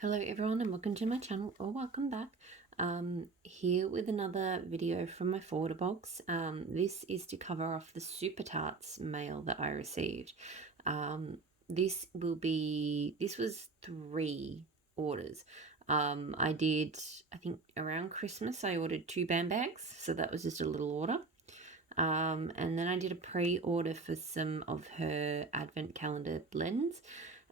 Hello everyone and welcome to my channel, or welcome back. Here with another video from my forwarder box. This is to cover off the Super Tarts mail that I received. This was 3 orders. I think around Christmas I ordered 2 band bags, so that was just a little order. And then I did a pre-order for some of her advent calendar blends.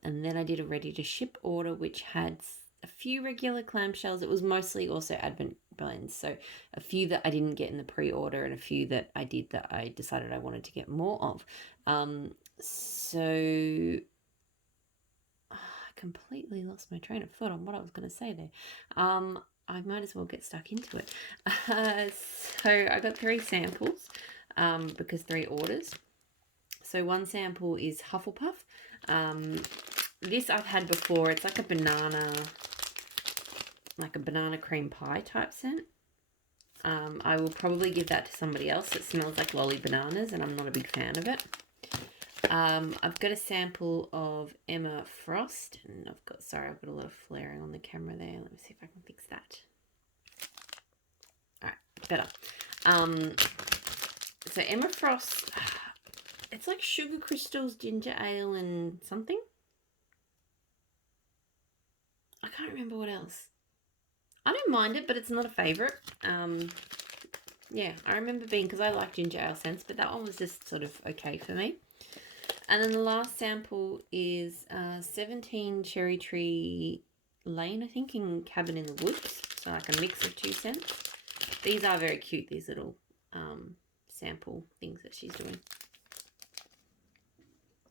And then I did a ready to ship order, which had a few regular clamshells. It was mostly also advent blends. So a few that I didn't get in the pre-order and a few that I did that I decided I wanted to get more of. I completely lost my train of thought on what I was going to say there. I might as well get stuck into it. So I got 3 samples because 3 orders. So one sample is Hufflepuff. This I've had before. It's like a banana cream pie type scent. I will probably give that to somebody else. It smells like lolly bananas and I'm not a big fan of it. I've got a sample of Emma Frost, and I've got a lot of flaring on the camera there. Let me see if I can fix that. All right, better. So Emma Frost, it's like sugar crystals, ginger ale, and something. I can't remember what else. I don't mind it, but it's not a favourite. Yeah, I remember because I like ginger ale scents, but that one was just sort of okay for me. And then the last sample is 17 Cherry Tree Lane, I think, in Cabin in the Woods. So like a mix of 2 scents. These are very cute, these little sample things that she's doing.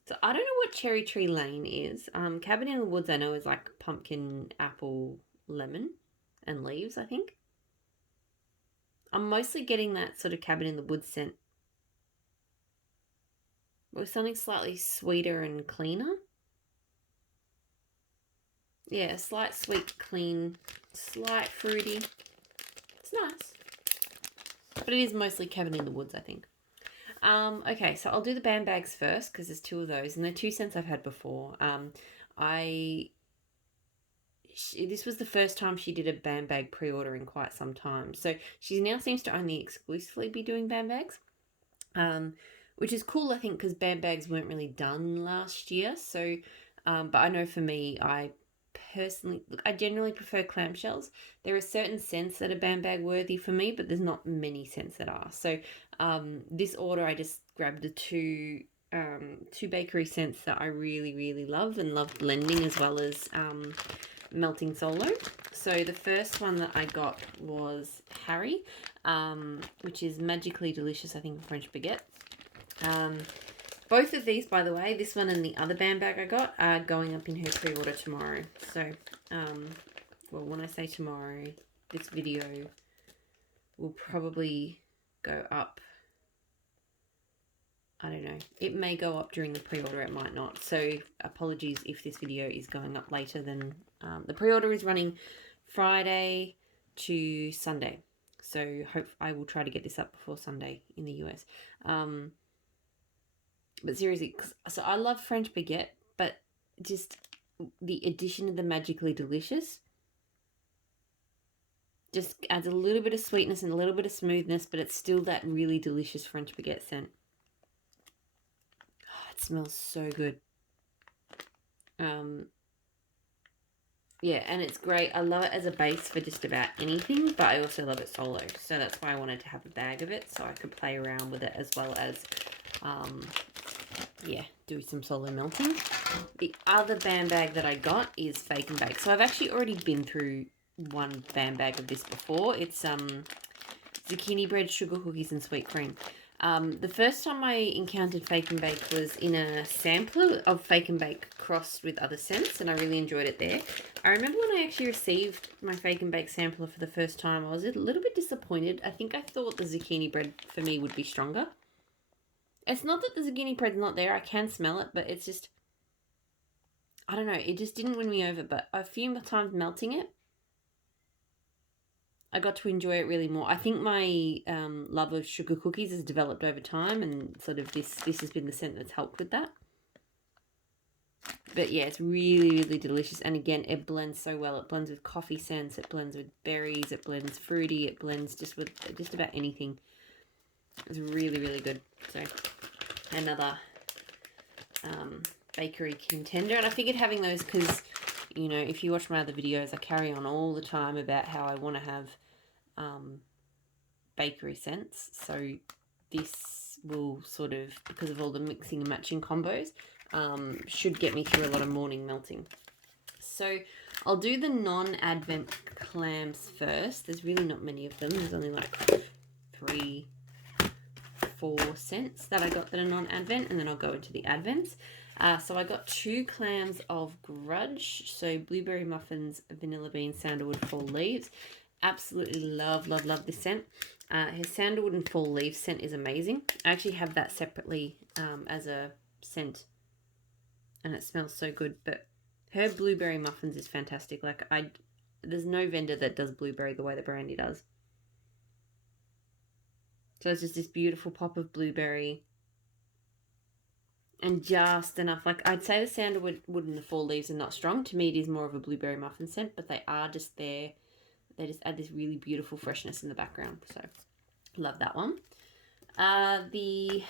So I don't know what Cherry Tree Lane is. Cabin in the Woods I know is like pumpkin, apple, lemon, and leaves, I think. I'm mostly getting that sort of Cabin in the Woods scent with something slightly sweeter and cleaner. Yeah, slight sweet, clean, slight fruity. It's nice. But it is mostly Cabin in the Woods, I think. Okay, so I'll do the band bags first because there's 2 of those, and they're 2 scents I've had before. This was the first time she did a band bag pre-order in quite some time. So she now seems to only exclusively be doing band bags, which is cool, I think, because band bags weren't really done last year. So, but I know for me, I generally prefer clamshells. There are certain scents that are band bag worthy for me, but there's not many scents that are. So this order, I just grabbed the 2 bakery scents that I really, really love and love blending as well as melting solo. So the first one that I got was Harry, which is magically delicious, I think, French baguette. Both of these, by the way, this one and the other band bag I got, are going up in her pre-order tomorrow. So, well, when I say tomorrow, this video will probably go up. I don't know. It may go up during the pre-order, it might not. So, apologies if this video is going up later than... the pre-order is running Friday to Sunday. So, I will try to get this up before Sunday in the US. But seriously, so I love French baguette, but just the addition of the magically delicious just adds a little bit of sweetness and a little bit of smoothness, but it's still that really delicious French baguette scent. Oh, it smells so good. Yeah, and it's great. I love it as a base for just about anything, but I also love it solo. So that's why I wanted to have a bag of it so I could play around with it as well as... yeah, do some solo melting. The other band bag that I got is Fake and Bake. So I've actually already been through one band bag of this before. It's zucchini bread, sugar cookies, and sweet cream. The first time I encountered Fake and Bake was in a sampler of Fake and Bake crossed with other scents, and I really enjoyed it there. I remember when I actually received my Fake and Bake sampler for the first time, I was a little bit disappointed. I think I thought the zucchini bread for me would be stronger. It's not that the zucchini bread's not there. I can smell it, but it's just... I don't know. It just didn't win me over. But a few times melting it, I got to enjoy it really more. I think my love of sugar cookies has developed over time, and sort of this has been the scent that's helped with that. But yeah, it's really, really delicious. And again, it blends so well. It blends with coffee scents. It blends with berries. It blends fruity. It blends just with just about anything. It's really, really good. So another bakery contender. And I figured having those because, you know, if you watch my other videos, I carry on all the time about how I want to have bakery scents. So this will sort of, because of all the mixing and matching combos, should get me through a lot of morning melting. So I'll do the non-advent clams first. There's really not many of them. There's only like 3, 4 scents that I got that are non-advent, and then I'll go into the advents. So I got 2 clams of Grudge. So blueberry muffins, vanilla bean, sandalwood, fall leaves. Absolutely love, love, love this scent. His sandalwood and fall leaves scent is amazing. I actually have that separately as a scent, and it smells so good. But her blueberry muffins is fantastic. Like, there's no vendor that does blueberry the way that Brandy does. So it's just this beautiful pop of blueberry and just enough. Like, I'd say the sandalwood and the fall leaves are not strong. To me, it is more of a blueberry muffin scent, but they are just there. They just add this really beautiful freshness in the background. So love that one. The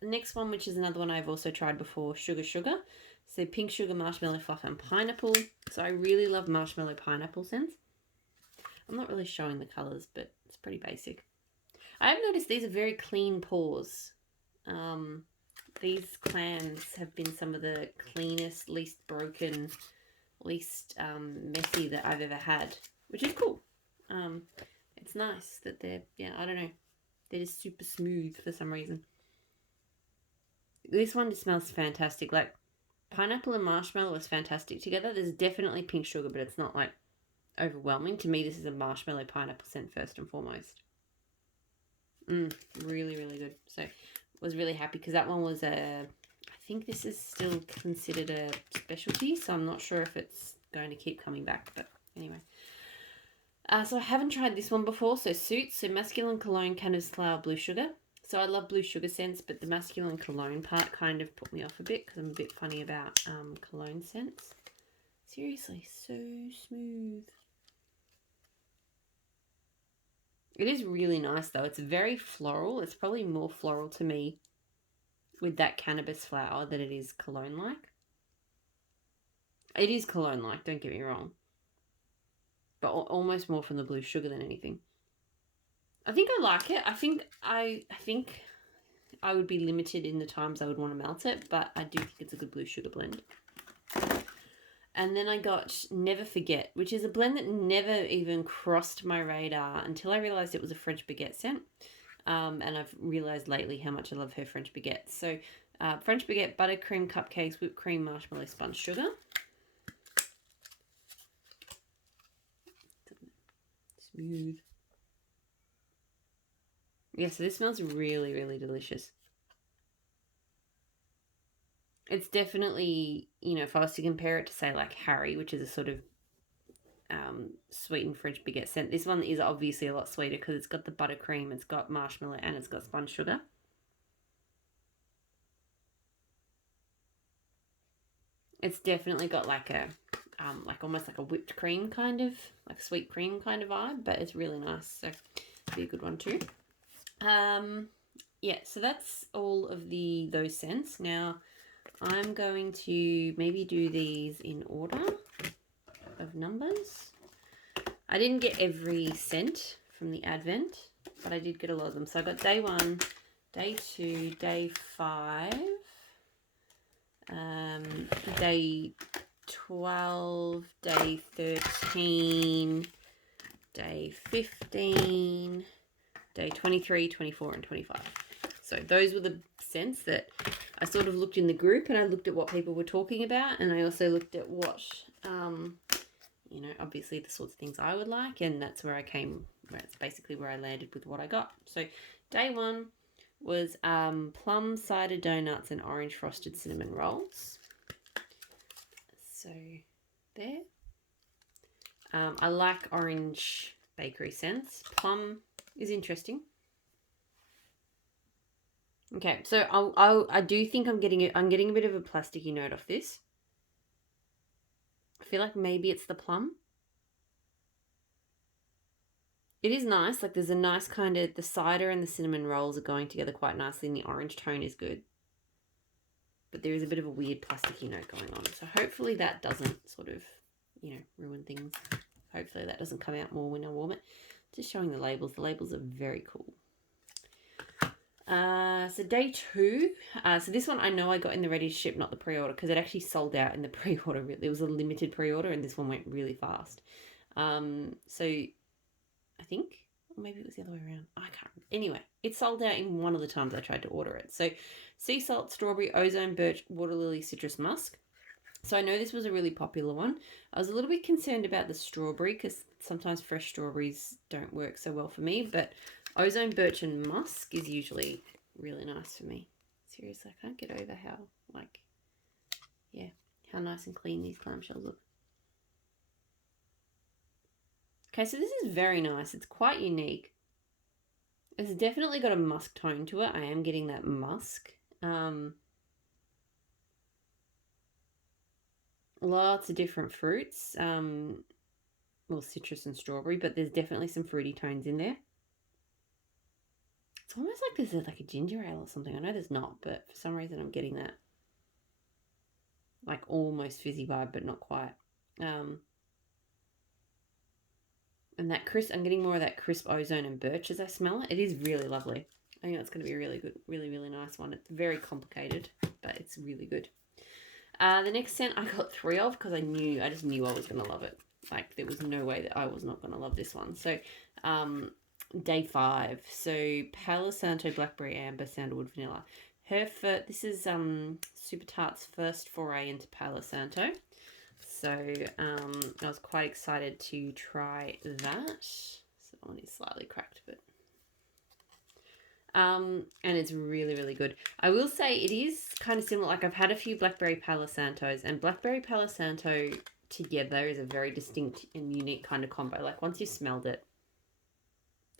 next one, which is another one I've also tried before, Sugar Sugar. So pink sugar, marshmallow, fluff, and pineapple. So I really love marshmallow pineapple scents. I'm not really showing the colours, but it's pretty basic. I have noticed these are very clean pours. These clams have been some of the cleanest, least broken, least messy that I've ever had, which is cool. It's nice that they're, yeah, I don't know, they're just super smooth for some reason. This one just smells fantastic. Like, pineapple and marshmallow is fantastic together. There's definitely pink sugar, but it's not like overwhelming. To me, this is a marshmallow pineapple scent first and foremost. Really, really good. So was really happy because that one was I think this is still considered a specialty, so I'm not sure if it's going to keep coming back, but anyway. So I haven't tried this one before. So Suits, so masculine cologne, cannabis flower, blue sugar. So I love blue sugar scents, but the masculine cologne part kind of put me off a bit because I'm a bit funny about cologne scents. Seriously, so smooth. It is really nice though. It's very floral. It's probably more floral to me with that cannabis flower than it is cologne-like. It is cologne-like, don't get me wrong. But almost more from the blue sugar than anything. I think I like it. I think I would be limited in the times I would want to melt it, but I do think it's a good blue sugar blend. And then I got Never Forget, which is a blend that never even crossed my radar until I realised it was a French baguette scent. And I've realised lately how much I love her French baguettes. So French baguette, buttercream cupcakes, whipped cream, marshmallow, spun sugar. Smooth. Yeah, so this smells really, really delicious. It's definitely, you know, if I was to compare it to, say, like Harry, which is a sort of sweetened French baguette scent, this one is obviously a lot sweeter because it's got the buttercream, it's got marshmallow, and it's got spun sugar. It's definitely got like a, like almost like a whipped cream kind of, like sweet cream kind of vibe, but it's really nice. So be a good one too. Yeah, so that's all of those scents. Now I'm going to maybe do these in order of numbers. I didn't get every scent from the advent, but I did get a lot of them. So I got day 1, day 2, day 5, day 12, day 13, day 15, day 23, 24, and 25. So those were the scents that I sort of looked in the group, and I looked at what people were talking about, and I also looked at what, you know, obviously the sorts of things I would like, and that's where I came, that's basically where I landed with what I got. So day 1 was plum, cider, donuts, and orange frosted cinnamon rolls. So there. I like orange bakery scents. Plum is interesting. Okay, so I do think I'm getting a bit of a plasticky note off this. feel like maybe it's the plum. It is nice. Like there's a nice kind of, the cider and the cinnamon rolls are going together quite nicely, and the orange tone is good. But there is a bit of a weird plasticky note going on. So hopefully that doesn't sort of, you know, ruin things. Hopefully that doesn't come out more when I warm it. Just showing the labels. The labels are very cool. So day 2. So this one I know I got in the ready to ship, not the pre-order, because it actually sold out in the pre-order. It was a limited pre-order, and this one went really fast. So I think, or maybe it was the other way around. I can't remember. Anyway, it sold out in one of the times I tried to order it. So sea salt, strawberry, ozone, birch, water lily, citrus musk. So I know this was a really popular one. I was a little bit concerned about the strawberry because sometimes fresh strawberries don't work so well for me, but ozone, birch, and musk is usually really nice for me. Seriously, I can't get over how, like, yeah, how nice and clean these clamshells look. Okay, so this is very nice. It's quite unique. It's definitely got a musk tone to it. I am getting that musk. Lots of different fruits. Well, citrus and strawberry, but there's definitely some fruity tones in there. It's almost like there's like a ginger ale or something. I know there's not, but for some reason I'm getting that. Like almost fizzy vibe, but not quite. And that crisp, I'm getting more of that crisp ozone and birch as I smell it. It is really lovely. I think that's going to be a really good, really, really nice one. It's very complicated, but it's really good. The next scent I got 3 of because I just knew I was going to love it. Like there was no way that I was not going to love this one. So day 5. So Palo, Santo, Blackberry, Amber, Sandalwood, Vanilla. This is Super Tarts' first foray into Palo Santo. So I was quite excited to try that. So that one is slightly cracked, but and it's really, really good. I will say it is kind of similar. Like I've had a few Blackberry Palo Santos, and Blackberry Palo Santo together is a very distinct and unique kind of combo. Like once you smelled it,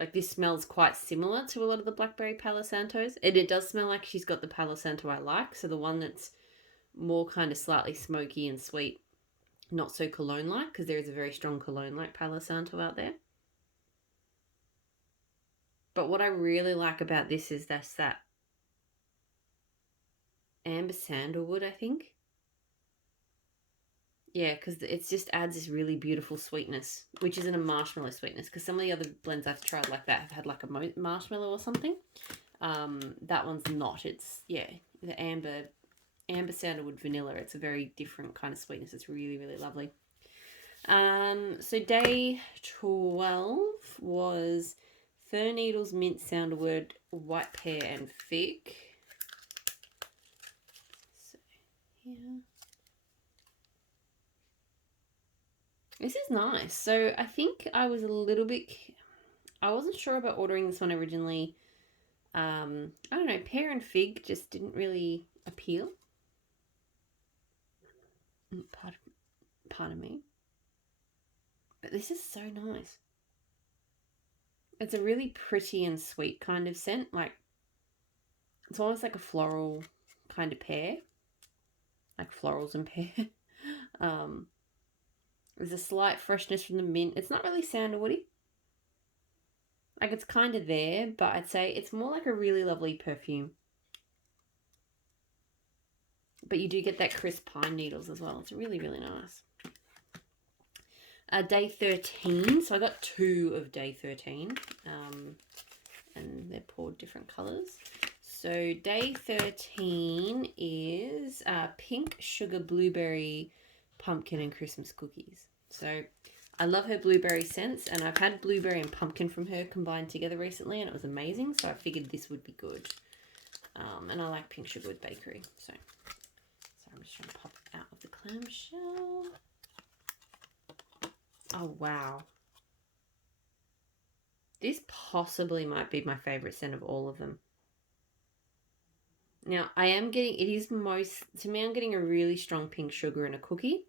like this smells quite similar to a lot of the Blackberry Palo Santos. And it does smell like she's got the Palo Santo I like. So the one that's more kind of slightly smoky and sweet, not so cologne-like, because there is a very strong cologne-like Palo Santo out there. But what I really like about this is that's that Amber Sandalwood, I think. Yeah, because it just adds this really beautiful sweetness, which isn't a marshmallow sweetness, because some of the other blends I've tried like that have had like a marshmallow or something. That one's not. It's, yeah, the Amber Sandalwood Vanilla. It's a very different kind of sweetness. It's really, really lovely. So day 12 was fir needles, mint, sandalwood, white pear, and fig. So here. This is nice. So I think I was a little bit, I wasn't sure about ordering this one originally. I don't know, pear and fig just didn't really appeal. Pardon me. But this is so nice. It's a really pretty and sweet kind of scent. Like, it's almost like a floral kind of pear. Like florals and pear. There's a slight freshness from the mint. It's not really sandalwoody. Like, it's kind of there, but I'd say it's more like a really lovely perfume. But you do get that crisp pine needles as well. It's really, really nice. Day 13. So I got 2 of day 13. And they're poured different colours. So day 13 is pink sugar blueberry pumpkin and Christmas cookies. So I love her blueberry scents, and I've had blueberry and pumpkin from her combined together recently, and it was amazing. So I figured this would be good. And I like pink sugar with bakery. So I'm just trying to pop it out of the clamshell. Oh, wow. This possibly might be my favourite scent of all of them. Now, I'm getting a really strong pink sugar in a cookie.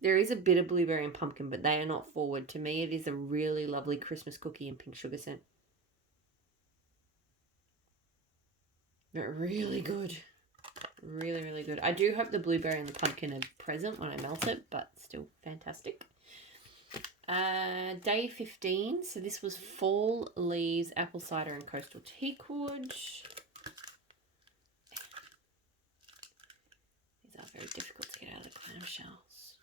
There is a bit of blueberry and pumpkin, but they are not forward. To me, it is a really lovely Christmas cookie and pink sugar scent. They're really good. Really, really good. I do hope the blueberry and the pumpkin are present when I melt it, but still fantastic. Day 15. So this was fall leaves, apple cider, and coastal teakwood. These are very difficult to get out of the clamshells.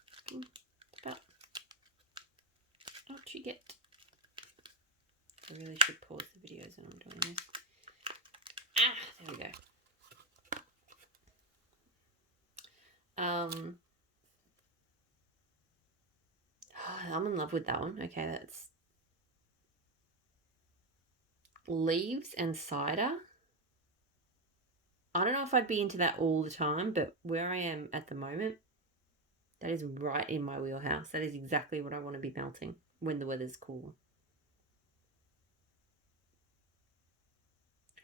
About what you get. I really should pause the videos when I'm doing this. There we go. I'm in love with that one. Okay, that's leaves and cider. I don't know if I'd be into that all the time, but where I am at the moment, that is right in my wheelhouse. That is exactly what I want to be melting when the weather's cool.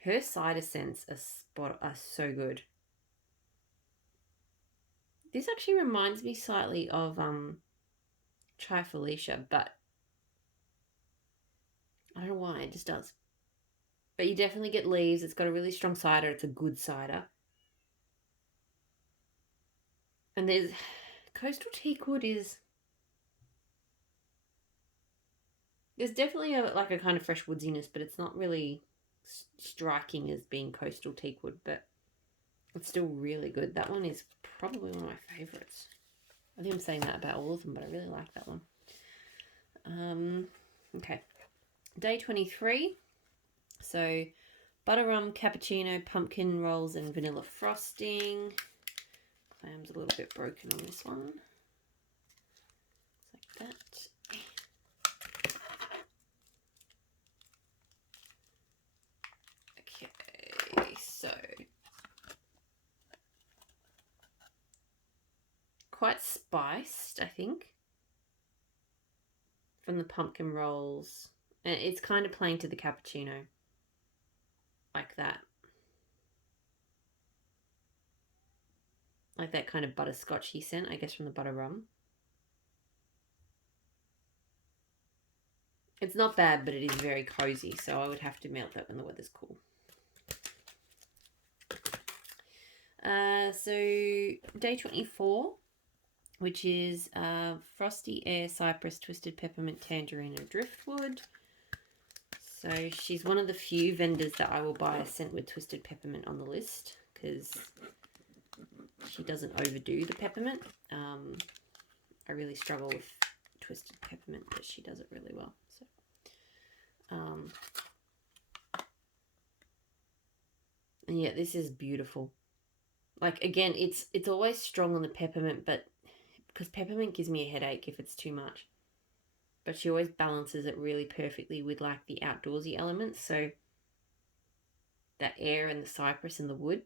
Her cider scents are so good. This actually reminds me slightly of Chai Felicia, but I don't know why, it just does. But you definitely get leaves. It's got a really strong cider. It's a good cider. And there's coastal teakwood is... There's definitely a kind of fresh woodsiness, but it's not really striking as being coastal teakwood, but it's still really good. That one is probably one of my favourites. I think I'm saying that about all of them, but I really like that one. Okay. Day 23. So butter rum, cappuccino, pumpkin rolls, and vanilla frosting. Clam's a little bit broken on this one. Just like that. Okay, so quite spiced, I think, from the pumpkin rolls. And it's kind of plain to the cappuccino, like that. Like that kind of butterscotchy scent, I guess, from the butter rum. It's not bad, but it is very cozy, so I would have to melt that when the weather's cool. So day 24, which is Frosty Air Cypress Twisted Peppermint Tangerine and Driftwood. So she's one of the few vendors that I will buy a scent with twisted peppermint on the list, because she doesn't overdo the peppermint. I really struggle with twisted peppermint, but she does it really well. So, and yeah, this is beautiful. Like, again, it's always strong on the peppermint, but because peppermint gives me a headache if it's too much. But she always balances it really perfectly with like the outdoorsy elements. So that air and the cypress and the wood.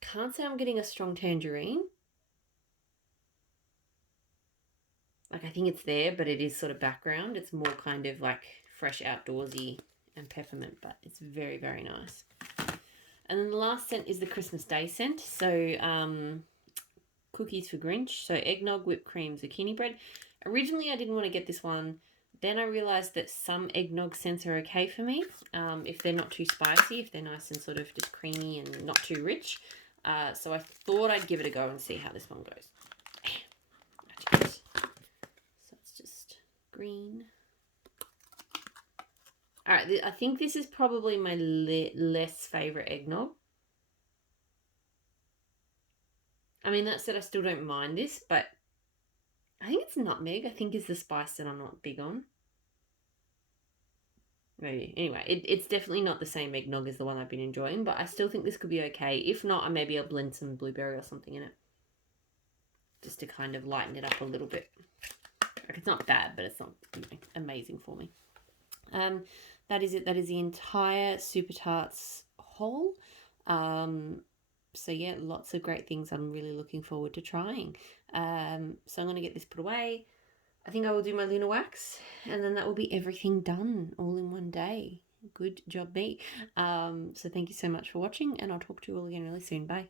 Can't say I'm getting a strong tangerine. Like, I think it's there, but it is sort of background. It's more kind of like fresh outdoorsy and peppermint, but it's very, very nice. And then the last scent is the Christmas Day scent. So cookies for Grinch. So eggnog, whipped cream, zucchini bread. Originally, I didn't want to get this one. Then I realised that some eggnog scents are okay for me if they're not too spicy, if they're nice and sort of just creamy and not too rich. So I thought I'd give it a go and see how this one goes. So it's just green. All right, I think this is probably my less favourite eggnog. I mean, that said, I still don't mind this, but I think it's nutmeg, I think, is the spice that I'm not big on. Maybe. Anyway, it's definitely not the same eggnog as the one I've been enjoying, but I still think this could be okay. If not, maybe I'll blend some blueberry or something in it, just to kind of lighten it up a little bit. Like, it's not bad, but it's not amazing for me. That is it. That is the entire Super Tarts haul. So yeah, lots of great things I'm really looking forward to trying. So I'm going to get this put away. I think I will do my lunar wax, and then that will be everything done all in one day. Good job, me. So thank you so much for watching, and I'll talk to you all again really soon. Bye.